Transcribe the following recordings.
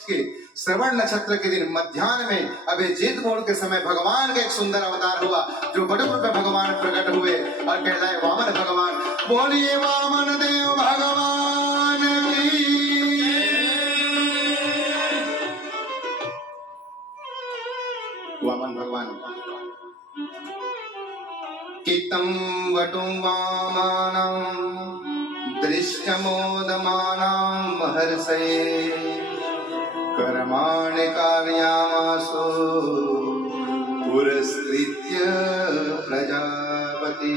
के श्रवण नक्षत्र के दिन मध्याह्न में अभिजीत मोड़ के समय भगवान का एक सुंदर अवतार हुआ, जो बड़ुपुर में भगवान प्रकट हुए और कहलाए वामन भगवान। बोलिए वामन देव भगवान की। वामन भगवान कितं वटुं वामानं दृश्यमोदमानं महर्षये कर्माणि कार्यामासो पुरस्कृत्य प्रजापति।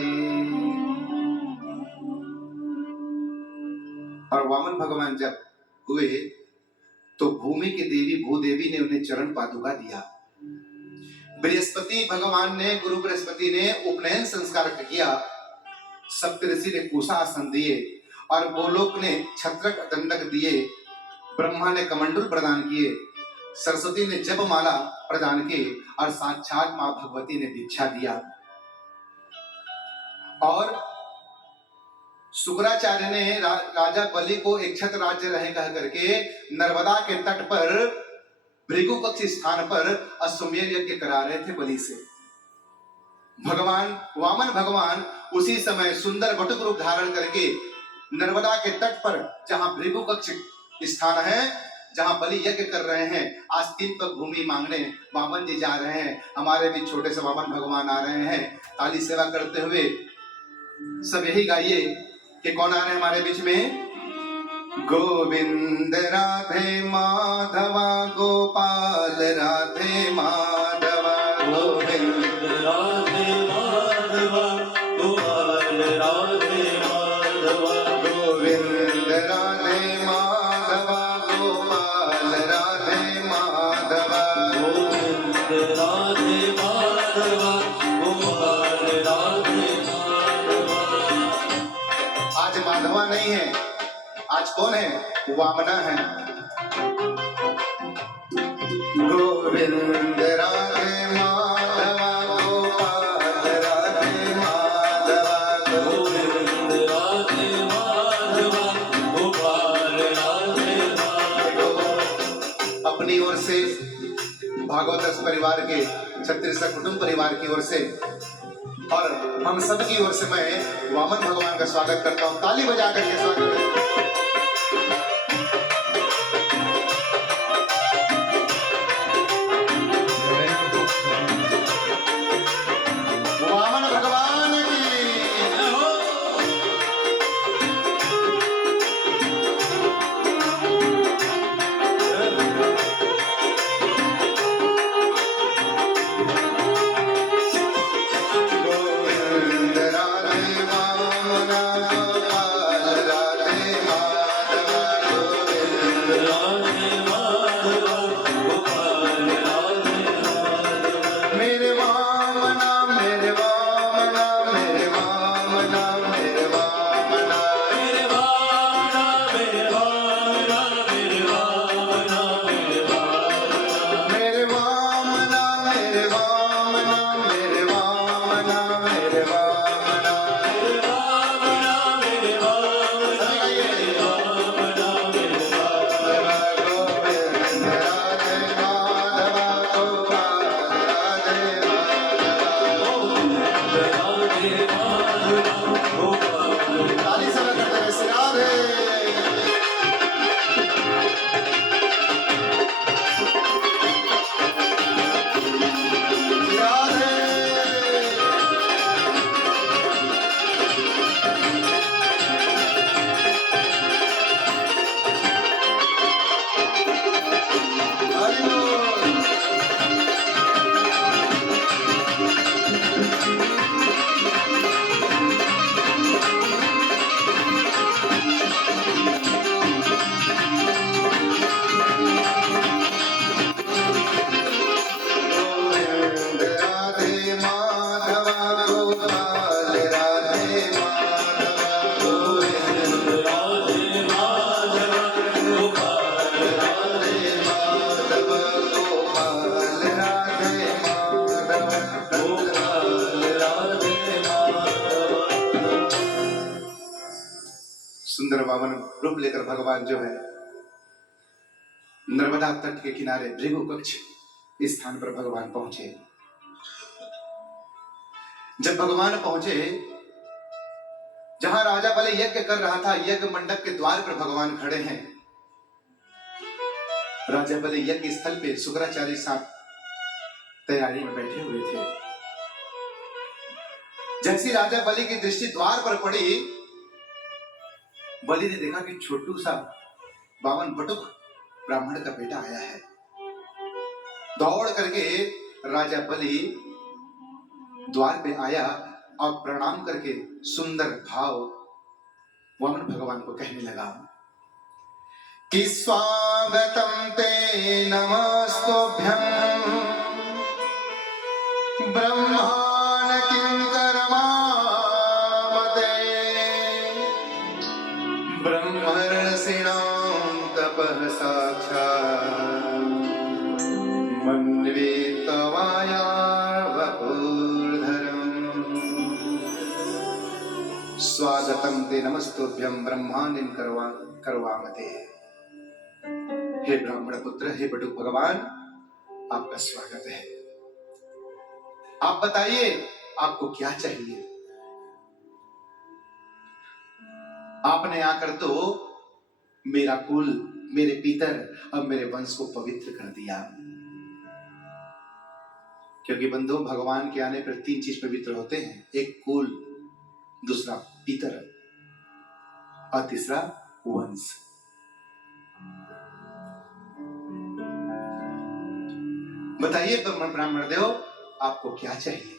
और वामन भगवान जब हुए तो भूमि की देवी भूदेवी ने उन्हें चरण पादुका दिया। बृहस्पति भगवान ने, गुरु बृहस्पति ने उपनयन संस्कार किया। सप्तऋषि ने कुशासन दिए और गोलोक ने छत्रक दंडक दिए। ब्रह्मा ने कमंडल प्रदान किए, सरस्वती ने जपमाला प्रदान की और साक्षात मां भगवती ने दीक्षा दिया। और शुक्राचार्य ने राजा बलि को इक्षत राज्य रहे कह करके नर्मदा के तट पर भृगुपक्ष स्थान पर अश्वमेध यज्ञ करा रहे थे बलि से। भगवान वामन भगवान उसी समय सुंदर बटुक रूप धारण करके नर्मदा के तट पर जहां भृगुपक्ष स्थान है, जहां बलि यज्ञ कर रहे हैं, आज 3 पग भूमि मांगने वामन जी जा रहे हैं। हमारे भी छोटे से वामन भगवान आ रहे हैं ताली सेवा करते हुए। सब यही गाइए कि कौन आ रहे हैं हमारे बीच में। गोविंद राधे माधवा गोपाल राधे माधवा, गोविंद राधे माधवा गोपाल राधे माधवा, गोविंद राधे माधवा गोपाल राधे माधवा, गोविंद राधे माधवा गोपाल राधे माधवा। आज माधवा नहीं है, आज कौन है? वामना है। गोविंद राधे माधवा गोपाल राधे माधवा, गोविंद राधे माधवा गोपाल राधे माधवा। अपनी ओर से भागवत परिवार के, छत्तीसगढ़ कुटुंब परिवार की ओर से और हम सब की ओर से मैं वामन भगवान का स्वागत करता हूँ। ताली बजा करके स्वागत करता हूं। वामन भगवान की। गोविंद राधे वामना गोपाल राधे माधवा, गोविंद राधे माधवा गोपाल राधे माधवा। मेरे वामना मेरे वामना मेरे वामना मेरे वामना, मेरे वामना मेरे वामना मेरे वामना मेरे वामना, मेरे वामना मेरे वामना मेरे वामना मेरे वामना। मेरे वामना मेरे वामना मेरे वामना मेरे वामना। गोविंद राधे माधवा गोपाल राधे माधवा। राधे माधवा गोपाल। ताली से करते हैं श्री राधे। श्री राधे। हरि बोल। गोविंद राधे माधवा गोपाल राधे माधवा, गोविंद राधे माधवा गोपाल राधे माधवा गोपाल राधे माधवा, गोपाल राधे माधवा। सुंदर वामन रूप लेकर भगवान जो है नर्मदा तट के किनारे भृगु कक्ष इस स्थान पर भगवान पहुंचे। जब भगवान पहुंचे, जहां राजा बलि यज्ञ कर रहा था, यज्ञ मंडप के द्वार पर भगवान खड़े हैं। राजा बलि यज्ञ स्थल पे शुक्राचार्य साथ तैयारी में बैठे हुए थे। जैसी राजा बलि की दृष्टि द्वार पर पड़ी, बलि ने देखा कि छोटू सा 52 बटुक ब्राह्मण का बेटा आया है। दौड़ करके राजा बलि द्वार पे आया और प्रणाम करके सुंदर भाव वामन भगवान को कहने लगा कि स्वागतम ते नमस्तुभ्यं ब्रह्माण किंकरमामते ब्रह्मर्षिणां तपः साक्षात् मन्वे तवाया स्वागतम ते नमस्तुभ्यं ब्रह्मांडिं करवामते। हे ब्राह्मण पुत्र, हे बटुक भगवान, आपका स्वागत है। आप बताइए आपको क्या चाहिए। आपने आकर तो मेरा कुल, मेरे पितर और मेरे वंश को पवित्र कर दिया। क्योंकि बंधु, भगवान के आने पर 3 चीज पवित्र होते हैं। एक कुल, दूसरा पितर और तीसरा वंश। बताइए ब्राह्मण देव, आपको क्या चाहिए।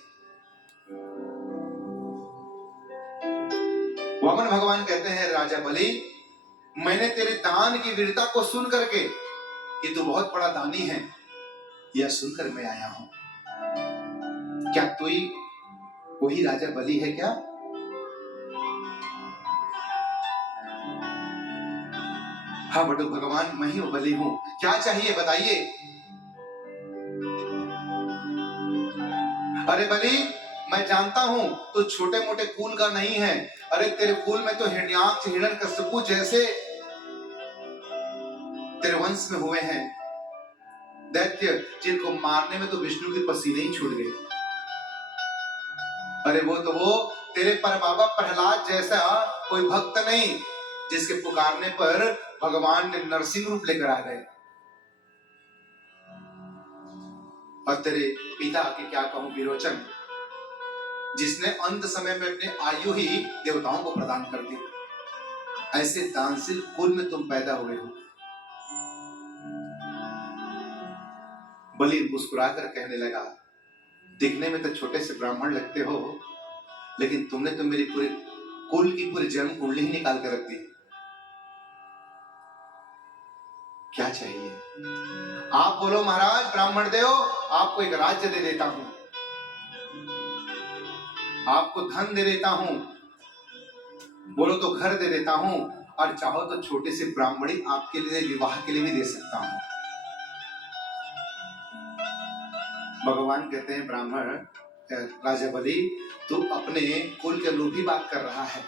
वामन भगवान कहते हैं, राजा बलि, मैंने तेरे दान की वीरता को सुन करके कि तू बहुत बड़ा दानी है, यह सुनकर मैं आया हूं। क्या तू ही वही राजा बलि है क्या? हाँ बटुक भगवान, मैं ही बलि हूं। क्या चाहिए बताइए। अरे बलि, मैं जानता हूं तो छोटे मोटे कुल का नहीं है। अरे तेरे कुल में तो हिरण्याक्ष, हिरण्यकशिपु जैसे तेरे वंश में हुए हैं दैत्य, जिनको मारने में तो विष्णु के पसीने ही छूट गए। अरे वो तेरे परबाबा प्रहलाद जैसा कोई भक्त नहीं, जिसके पुकारने पर भगवान ने नरसिंह रूप लेकर आ गए। और तेरे पिता के क्या कहूं, विरोचन, जिसने अंत समय में अपने आयु ही देवताओं को प्रदान कर दी। ऐसे दानशील कुल में तुम पैदा हुए हो। बलि मुस्कुराकर कहने लगा, दिखने में तो छोटे से ब्राह्मण लगते हो, लेकिन तुमने तो मेरी पूरी कुल की पूरी जन्म कुंडली ही निकाल कर रख दी। क्या चाहिए आप बोलो महाराज। ब्राह्मण देव, आपको एक राज्य दे देता हूं, आपको धन दे देता हूं, बोलो तो घर दे देता हूं, और चाहो तो छोटे से ब्राह्मणी आपके लिए विवाह के लिए भी दे सकता हूं। भगवान कहते हैं, ब्राह्मण राजा बलि, तू अपने कुल के अनुरूप ही बात कर रहा है,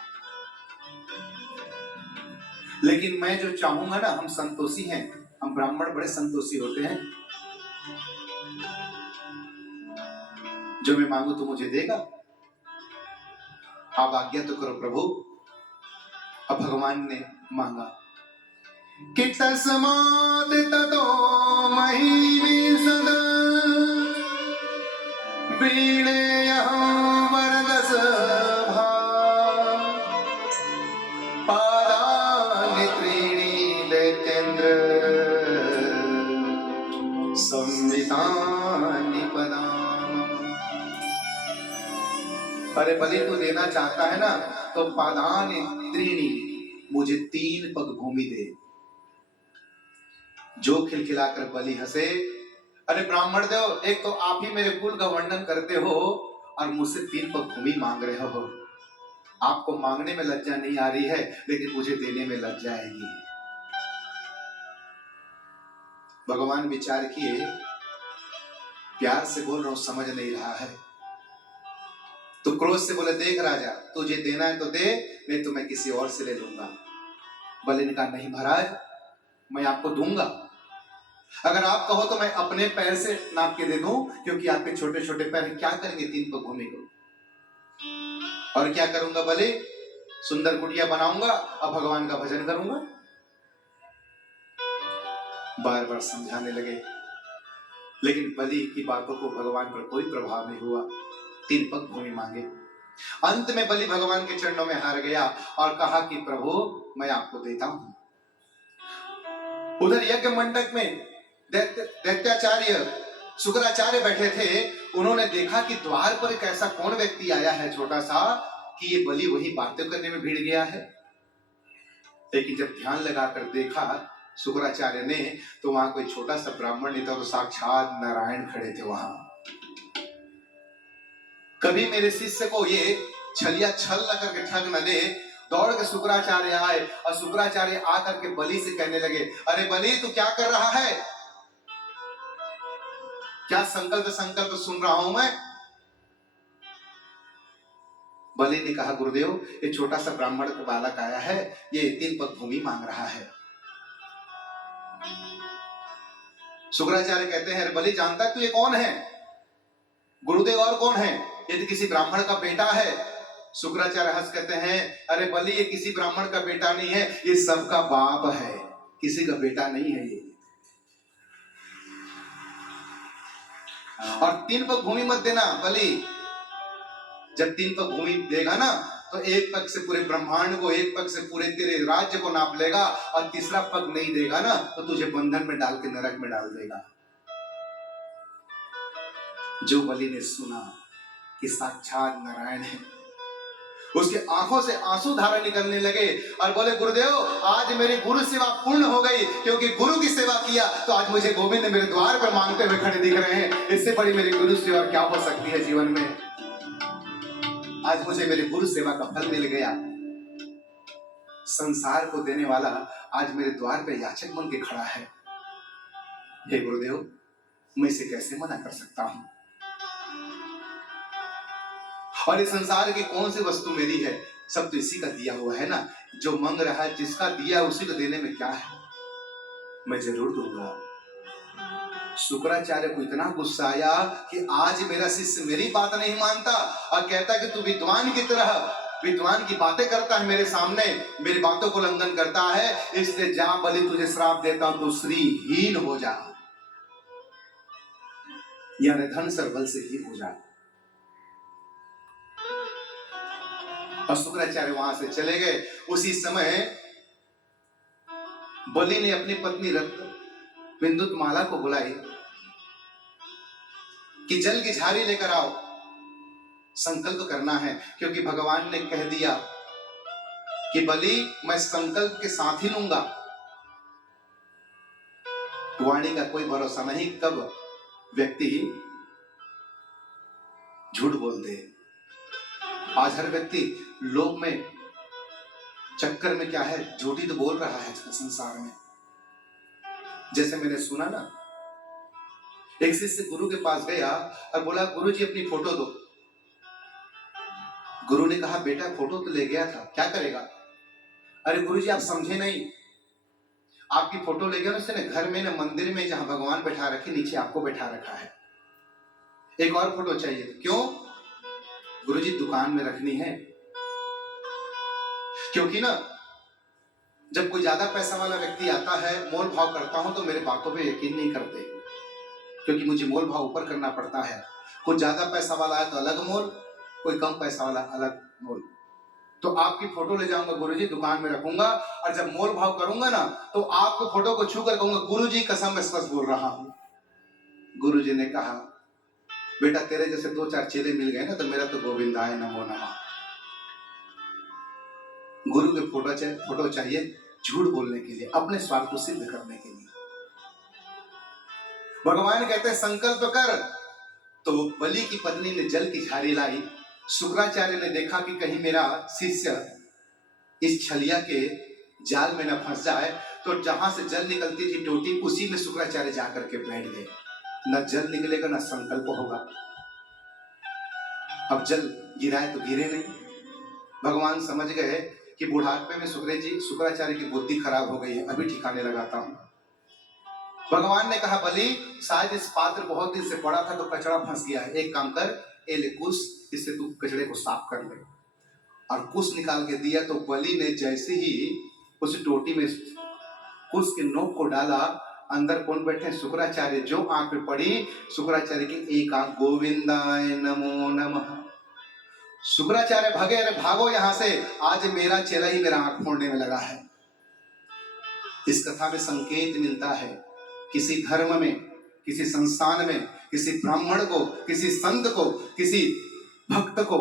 लेकिन मैं जो चाहूंगा ना, हम संतोषी हैं, हम ब्राह्मण बड़े संतोषी होते हैं। जो मैं मांगू तो मुझे देगा। आप आज्ञा तो करो प्रभु। अब भगवान ने मांगा कि तस्मात् ततो महीमि सदा वीणेयहं वरदसभा पादानि त्रीणि दैत्येन्द्र संवितानि पदाम। अरे बलि, तू देना चाहता है ना, तो पादानि त्रीणि, मुझे 3 पग भूमि दे। जो खिलखिलाकर बलि हंसे। अरे ब्राह्मण देव, एक तो आप ही मेरे कुल का वर्णन करते हो और मुझसे 3 पग भूमि मांग रहे हो। आपको मांगने में लज्जा नहीं आ रही है, लेकिन मुझे देने में लज्जा आएगी। भगवान विचार किए, प्यार से बोल रहा हूं, समझ नहीं रहा है, तो क्रोध से बोले, देख राजा, तुझे देना है तो दे, नहीं तो मैं किसी और से ले लूंगा। बलि ने कहा, नहीं महाराज, मैं आपको दूंगा, अगर आप कहो तो मैं अपने पैर से नाप के दे दूं, क्योंकि आपके छोटे छोटे पैर हैं। क्या करेंगे 3 पग भूमि को? और क्या करूंगा बलि? सुंदर कुटिया बनाऊंगा और भगवान का भजन करूंगा। बार बार समझाने लगे, लेकिन बलि की बातों को भगवान पर कोई प्रभाव नहीं हुआ। 3 पग भूमि मांगे। अंत में बलि भगवान के चरणों में हार गया और कहा कि प्रभु मैं आपको देता हूं। उधर यज्ञ मंडप में दैत्याचार्य शुक्राचार्य बैठे थे। उन्होंने देखा कि द्वार पर एक ऐसा कौन व्यक्ति आया है छोटा सा, कि ये बलि वही बातें करने में भिड़ गया है। लेकिन जब ध्यान लगाकर देखा शुक्राचार्य ने, तो वहां कोई छोटा सा ब्राह्मण नहीं था, तो साक्षात नारायण खड़े थे वहां। कभी मेरे शिष्य को ये छलिया छल न करके ठग न दे। दौड़ के शुक्राचार्य आए और शुक्राचार्य आकर के बलि से कहने लगे, अरे बलि तू क्या कर रहा है? क्या संकल्प सुन रहा हूं मैं? बलि ने कहा, गुरुदेव ये छोटा सा ब्राह्मण का बालक आया है, ये 3 पग भूमि मांग रहा है। शुक्राचार्य कहते हैं, अरे बलि जानता है तू ये कौन है? गुरुदेव और कौन है? ये तो किसी ब्राह्मण का बेटा है। शुक्राचार्य हंस कहते हैं, अरे बलि ये किसी ब्राह्मण का बेटा नहीं है, ये सबका बाप है, किसी का बेटा नहीं है ये। और 3 पग भूमि मत देना बलि। जब 3 पग भूमि देगा ना, तो 1 पग से पूरे ब्रह्मांड को, 1 पग से पूरे तेरे राज्य को नाप लेगा, और तीसरा पग नहीं देगा ना तो तुझे बंधन में डाल के नरक में डाल देगा। जो बलि ने सुना कि साक्षात नारायण है, उसके आंखों से आंसू धारा निकलने लगे और बोले, गुरुदेव आज मेरी गुरु सेवा पूर्ण हो गई, क्योंकि गुरु की सेवा किया तो आज मुझे गोविंद मेरे द्वार पर मांगते हुए खड़े दिख रहे हैं। इससे बड़ी मेरी गुरु सेवा क्या हो सकती है जीवन में? आज मुझे मेरी गुरु सेवा का फल मिल गया। संसार को देने वाला आज मेरे द्वार पे याचक बन के खड़ा है। हे गुरुदेव मैं इसे कैसे मना कर सकता हूं? और इस संसार की कौन सी वस्तु मेरी है? सब तो इसी का दिया हुआ है ना। जो मांग रहा है, जिसका दिया उसी को देने में क्या है? मैं जरूर दूंगा। शुक्राचार्य को इतना गुस्सा आया कि आज मेरा शिष्य मेरी बात नहीं मानता और कहता कि तू विद्वान की तरह विद्वान की बातें करता है मेरे सामने, मेरी बातों को उल्लंघन करता है, इसलिए जा बलि तुझे श्राप देता हूं, तू श्रीहीन हो जा, यानी धन सर्बल से हीन हो जा। और शुक्राचार्य वहां से चले गए। उसी समय बलि ने अपनी पत्नी रक्त विद्युत माला को बुलाई कि जल की झाड़ी लेकर आओ, संकल्प करना है, क्योंकि भगवान ने कह दिया कि बलि मैं संकल्प के साथ ही लूंगा। वाणी का कोई भरोसा नहीं, कब व्यक्ति झूठ बोल दे। आज हर व्यक्ति लोग में चक्कर में क्या है, झूठी तो बोल रहा है संसार में। जैसे मैंने सुना ना, एक शिष्य गुरु के पास गया और बोला, गुरु जी अपनी फोटो दो। गुरु ने कहा, बेटा फोटो तो ले गया था, क्या करेगा? अरे गुरु जी आप समझे नहीं, आपकी फोटो ले गया ना उसने, घर में ना मंदिर में जहां भगवान बैठा रखे, नीचे आपको बैठा रखा है। एक और फोटो चाहिए। क्यों? गुरु जी दुकान में रखनी है। क्योंकि ना जब कोई ज्यादा पैसा वाला व्यक्ति आता है, मोल भाव करता हूं तो मेरे बातों पे यकीन नहीं करते, क्योंकि मुझे मोल भाव ऊपर करना पड़ता है। कोई ज्यादा पैसा वाला है तो अलग मोल, कोई कम पैसा वाला अलग मोल। तो आपकी फोटो ले जाऊंगा गुरुजी, दुकान में रखूंगा, और जब मोल भाव करूंगा ना तो आपको फोटो को छू कर कहूंगा, गुरुजी कसम मैं सच बोल रहा हूं। गुरुजी ने कहा, बेटा तेरे जैसे 2-4 चेले मिल गए ना तो मेरा तो गोविंदाय नमो नमः। गुरु के फोटो चाहिए झूठ बोलने के लिए, अपने स्वार्थ को सिद्ध करने के लिए। भगवान कहते हैं संकल्प कर। तो बलि की पत्नी ने जल की झाड़ी लाई। शुक्राचार्य ने देखा कि कहीं मेरा शिष्य इस छलिया के जाल में न फंस जाए, तो जहां से जल निकलती थी टोटी, उसी में शुक्राचार्य जाकर के बैठ गए। न जल निकलेगा न संकल्प होगा। अब जल गिराए तो गिरे नहीं। भगवान समझ गए कि बुढ़ापे में शुक्राचार्य की बुद्धि खराब हो गई है, अभी ठिकाने लगाता हूं। भगवान ने कहा बलि शायद इस पात्र बहुत दिन से पड़ा था तो कचरा फंस गया है, एक काम कर, ए ले कुश, इससे तू कचड़े को साफ कर ले। और कुश निकाल के दिया तो बलि ने जैसे ही उस टोटी में कुश के नोक को डाला, अंदर कौन बैठे? शुक्राचार्य। जो आंख में पड़ी शुक्राचार्य की एक आंख, गोविंदाय नमो नमः। शुक्राचार्य भागे, अरे भागो यहां से, आज मेरा चेला ही मेरा आंख फोड़ने में लगा है। इस कथा में संकेत मिलता है, किसी धर्म में, किसी संस्थान में, किसी ब्राह्मण को, किसी संत को, किसी भक्त को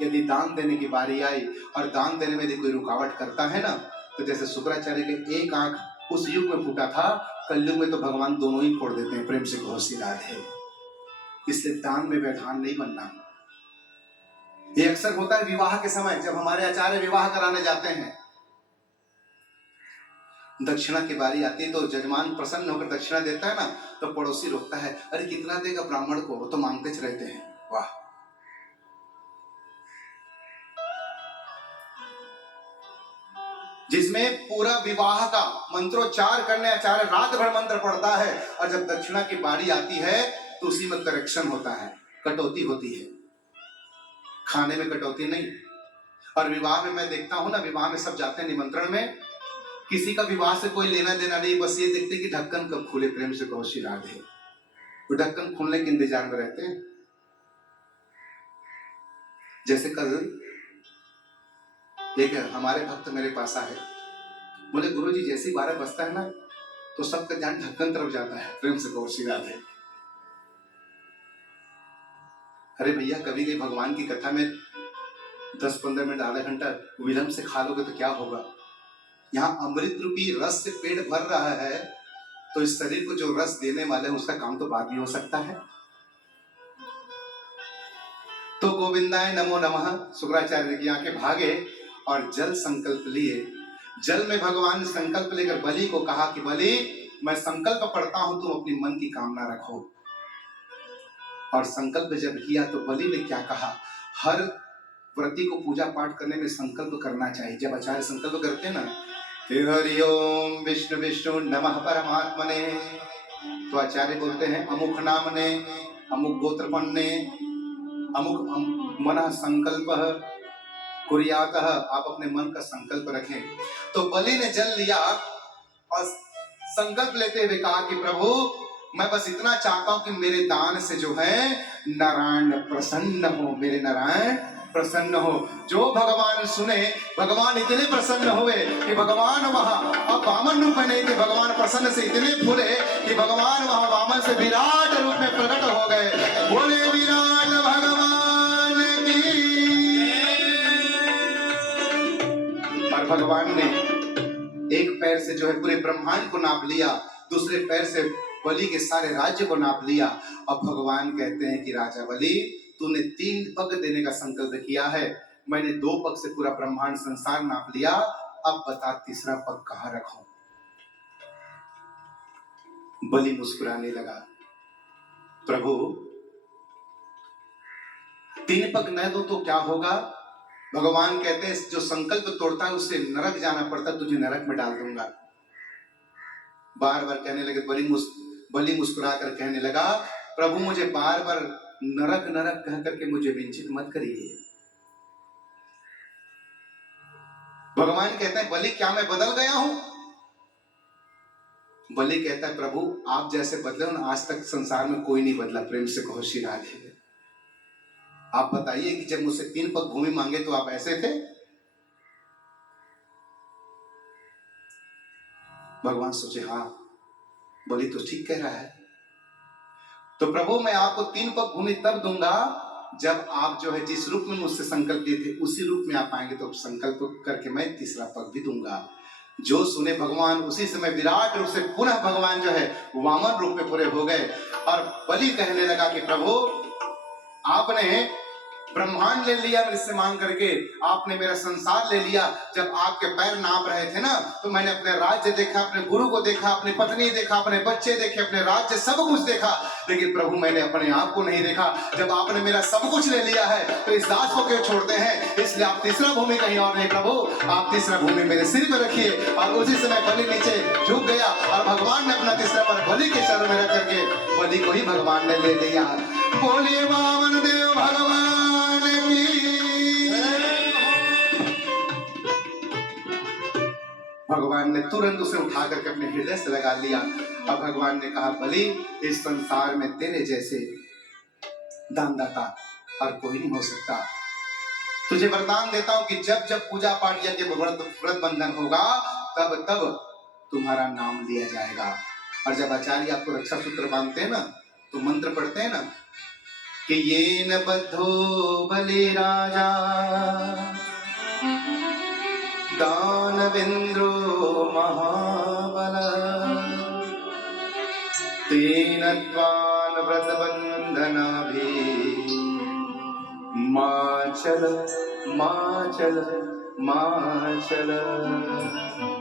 यदि दान देने की बारी आई और दान देने में यदि कोई रुकावट करता है ना, तो जैसे शुक्राचार्य के एक आंख उस युग में फूटा था, कलयुग में तो भगवान दोनों ही फोड़ देते हैं। प्रेम से कहो श्री राधे। इसलिए दान में व्यवधान नहीं बनना। ये अक्सर होता है विवाह के समय, जब हमारे आचार्य विवाह कराने जाते हैं, दक्षिणा की बारी आती है तो जजमान प्रसन्न होकर दक्षिणा देता है ना, तो पड़ोसी रोकता है, अरे कितना देगा ब्राह्मण को, वो तो मांगते रहते हैं। वाह, जिसमें पूरा विवाह का मंत्रोच्चार करने आचार्य रात भर मंत्र पढ़ता है, और जब दक्षिणा की बारी आती है तो उसी में करेक्शन होता है, कटौती होती है, खाने में कटौती नहीं। और विवाह में मैं देखता हूं ना, विवाह में सब जाते हैं निमंत्रण में, किसी का विवाह से कोई लेना देना नहीं, बस ये देखते कि ढक्कन कब खुले। प्रेम से कहो श्री राधे। वो ढक्कन खुलने के इंतजार में रहते हैं। जैसे कल एक हमारे भक्त मेरे पास आए, बोले गुरुजी जैसे ही 12 बजता है ना तो सबका ध्यान ढक्कन तरफ जाता है। प्रेम से कहो श्री राधे। अरे भैया, कभी कभी भगवान की कथा में 10-15 मिनट आधा घंटा विलंब से खा लोगे तो क्या होगा? यहाँ अमृत रूपी रस से पेट भर रहा है, तो इस शरीर को जो रस देने वाले हैं उसका काम तो बाद भी हो सकता है। तो गोविंदाय नमो नमः, शुक्राचार्य की आंखें भागे और जल संकल्प लिए। जल में भगवान संकल्प लेकर बलि को कहा कि बलि, मैं संकल्प पढ़ता हूं, तुम अपनी मन की कामना रखो। और संकल्प जब किया तो बलि ने क्या कहा? हर व्रती को पूजा पाठ करने में संकल्प करना चाहिए। जब आचार्य संकल्प करते हैं ना, हरि ओम विष्णु विष्णु नमः परमात्मने, तो आचार्य बोलते हैं अमुक नाम ने, अमुक गोत्रपण ने, अमुक मन संकल्प कुर्यातः, आप अपने मन का संकल्प रखें। तो बलि ने जल लिया और संकल्प लेते हुए कहा कि प्रभु, मैं बस इतना चाहता हूं कि मेरे दान से जो है नारायण प्रसन्न हो, मेरे नारायण प्रसन्न हो। जो भगवान सुने, भगवान इतने प्रसन्न हुए कि भगवान वहां अब वामन रूप में नहीं थे, भगवान प्रसन्न से इतने फूले कि भगवान वहां वामन से विराट रूप में प्रकट हो गए। बोले विराट भगवान की। और भगवान ने एक पैर से जो है पूरे ब्रह्मांड को नाप लिया, दूसरे पैर से बलि के सारे राज्य को नाप लिया। अब भगवान कहते हैं कि राजा बलि, तूने 3 पग देने का संकल्प किया है, मैंने 2 पग से पूरा ब्रह्मांड संसार नाप लिया, अब बता तीसरा पग कहां रखूं? बलि मुस्कुराने लगा, प्रभु 3 पग न दो तो क्या होगा? भगवान कहते हैं जो संकल्प तोड़ता है उससे नरक जाना पड़ता, तुझे नरक में डाल दूंगा। बार बार कहने लगे, बलि मुस्कुरा कर कहने लगा, प्रभु मुझे बार बार नरक नरक कह करके मुझे वंचित मत करिए। भगवान कहते हैं, बलि क्या मैं बदल गया हूं? बलि कहता है, प्रभु आप जैसे बदले हो ना, आज तक संसार में कोई नहीं बदला। प्रेम से कहो श्री राधे। आप बताइए कि जब मुझसे 3 पग भूमि मांगे तो आप ऐसे थे? भगवान सोचे, हाँ बलि तो ठीक कह रहा है। तो प्रभु मैं आपको 3 पग भूमि तब दूंगा जब आप जो है जिस रूप में मुझसे संकल्प लिए थे उसी रूप में आप आएंगे, तो संकल्प करके मैं तीसरा पग भी दूंगा। जो सुने भगवान उसी समय विराट रूप से पुनः भगवान जो है वामन रूप में पूरे हो गए। और बलि कहने लगा कि प्रभु आपने ब्रह्मांड ले लिया मुझसे मांग करके, आपने मेरा संसार ले लिया। जब आपके पैर नाप रहे थे ना, तो मैंने अपने राज्य देखा, अपने गुरु को देखा, अपनी पत्नी देखा, अपने बच्चे देखे, अपने राज्य, सब कुछ देखा, लेकिन प्रभु मैंने अपने आप को नहीं देखा। जब आपने मेरा सब कुछ ले लिया है तो इस दास को क्यों छोड़ते हैं? इसलिए आप तीसरा भूमि कहीं और नहीं प्रभु, आप तीसरा भूमि मेरे सिर पर रखिए। और उसी समय बलि नीचे झुक गया और भगवान ने अपना तीसरा पर बलि के चरण में रख करके बलि को ही भगवान ने ले लिया। बोलिए वामन देव भगवान की। भगवान ने तुरंत उसे उठा करके अपने हृदय से लगा लिया। अब भगवान ने कहा, बलि इस संसार में तेरे जैसे दानदाता और कोई नहीं हो सकता। तुझे वरदान देता हूं कि जब जब पूजा पाठ यज्ञ व्रत बंधन होगा, तब तब तुम्हारा नाम लिया जाएगा। और जब आचार्य आपको रक्षा सूत्र बांधते हैं ना, तो मंत्र पढ़ते हैं ना कि ये न बद्धो बलि राजा दानवेंद्रो महाबल तेन त्वान व्रत बंधना भी माचल माचल माचल।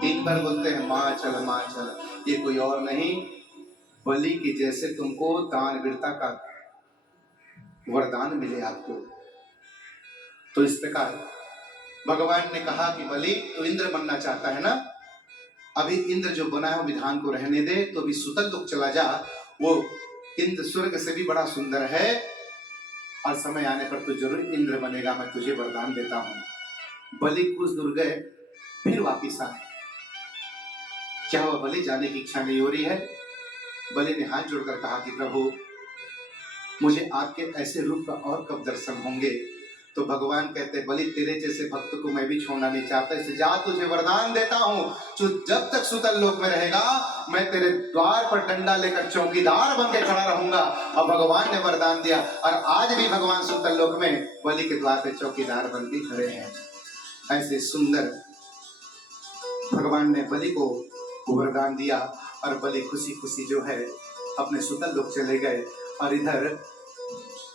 एक बार बोलते हैं माचल माचल, ये कोई और नहीं, बलि की जैसे तुमको दानवीरता का वरदान मिले आपको। तो इस प्रकार भगवान ने कहा कि बलि तो इंद्र बनना चाहता है ना, अभी इंद्र जो बना है विधान को रहने दे, तो अभी सुतल लोग चला जा, वो इंद्र स्वर्ग से भी बड़ा सुंदर है और समय आने पर तो जरूर इंद्र बनेगा, मैं तुझे वरदान देता हूं। बलि कुछ दूर गए, फिर वापिस आए। क्या हुआ? बलि जाने की इच्छा नहीं हो रही है। बलि ने हाथ जोड़कर कहा कि प्रभु मुझे आपके ऐसे रूप का और कब दर्शन होंगे? तो भगवान कहते, बलि तेरे जैसे भक्त को मैं भी छोड़ना नहीं चाहता, इसलिए जा तुझे वरदान देता हूं, जो जब तक सुतल लोक में रहेगा मैं तेरे द्वार पर डंडा लेकर चौकीदार बन के खड़ा रहूंगा। और भगवान ने वरदान दिया और आज भी भगवान सुतल लोक में बलि के द्वार पर चौकीदार बन के खड़े हैं। ऐसे सुंदर भगवान ने बलि को वरदान दिया और बलि खुशी खुशी जो है अपने सुतल लोक चले गए। और इधर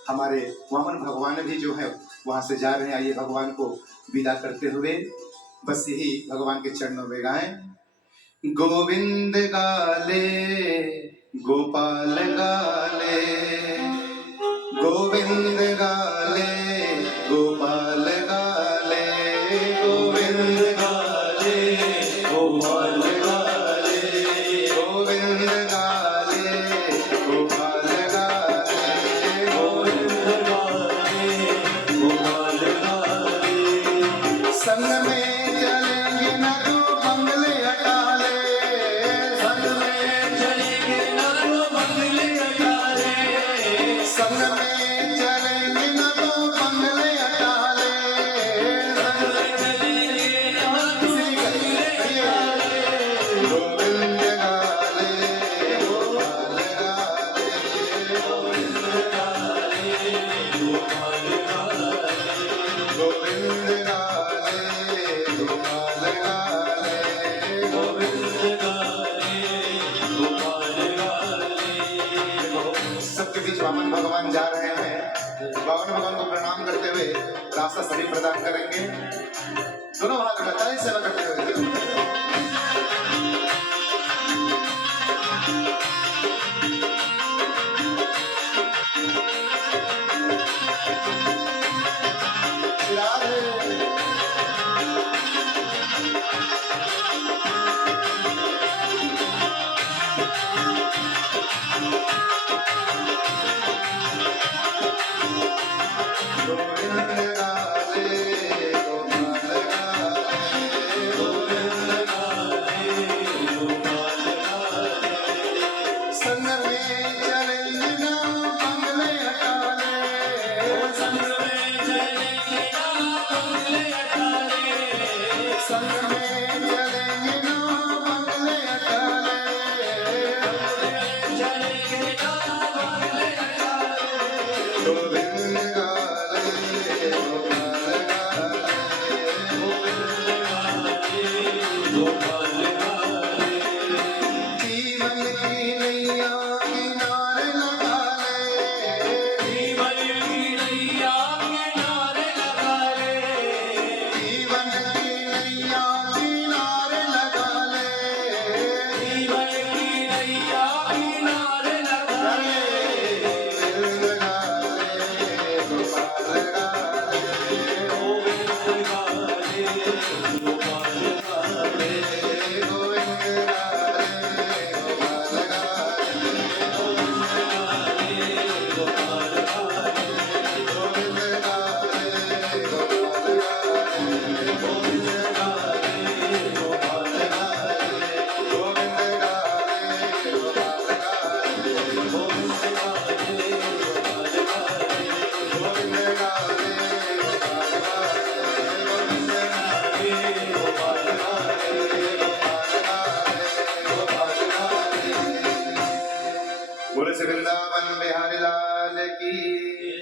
हमारे वामन भगवान भी जो है वहां से जा रहे हैं। आइए भगवान को विदा करते हुए बस यही भगवान के चरणों में गाएं। गोविंद गाले गोपाल गाले, गोविंद गाले गोपाल गाले, गोविंद गाले गोपाल गाले, गोविंद गाले गोपाल गाले, गोविंद गाले गोपाल गाले। संग में चलेंगे न तो बंगले अटाले, संग में चलेंगे न तो बंगले अटाले, संग में चलेंगे न तो बंगले अटाले, संग में चलेंगे न तो बंगले अटाले। गोविंद गाले गोपाल गाले, गोविंद गाले गोपाल गाले, गोविंद गाले गोपाल गाले, गोविंद गाले गोपाल गाले। सबके बीच वामन भगवान जा रहे हैं। वामन भगवान को प्रणाम करते हुए रास्ता सभी प्रदान करेंगे। दोनों हाथ में ताली सेवा करते हुए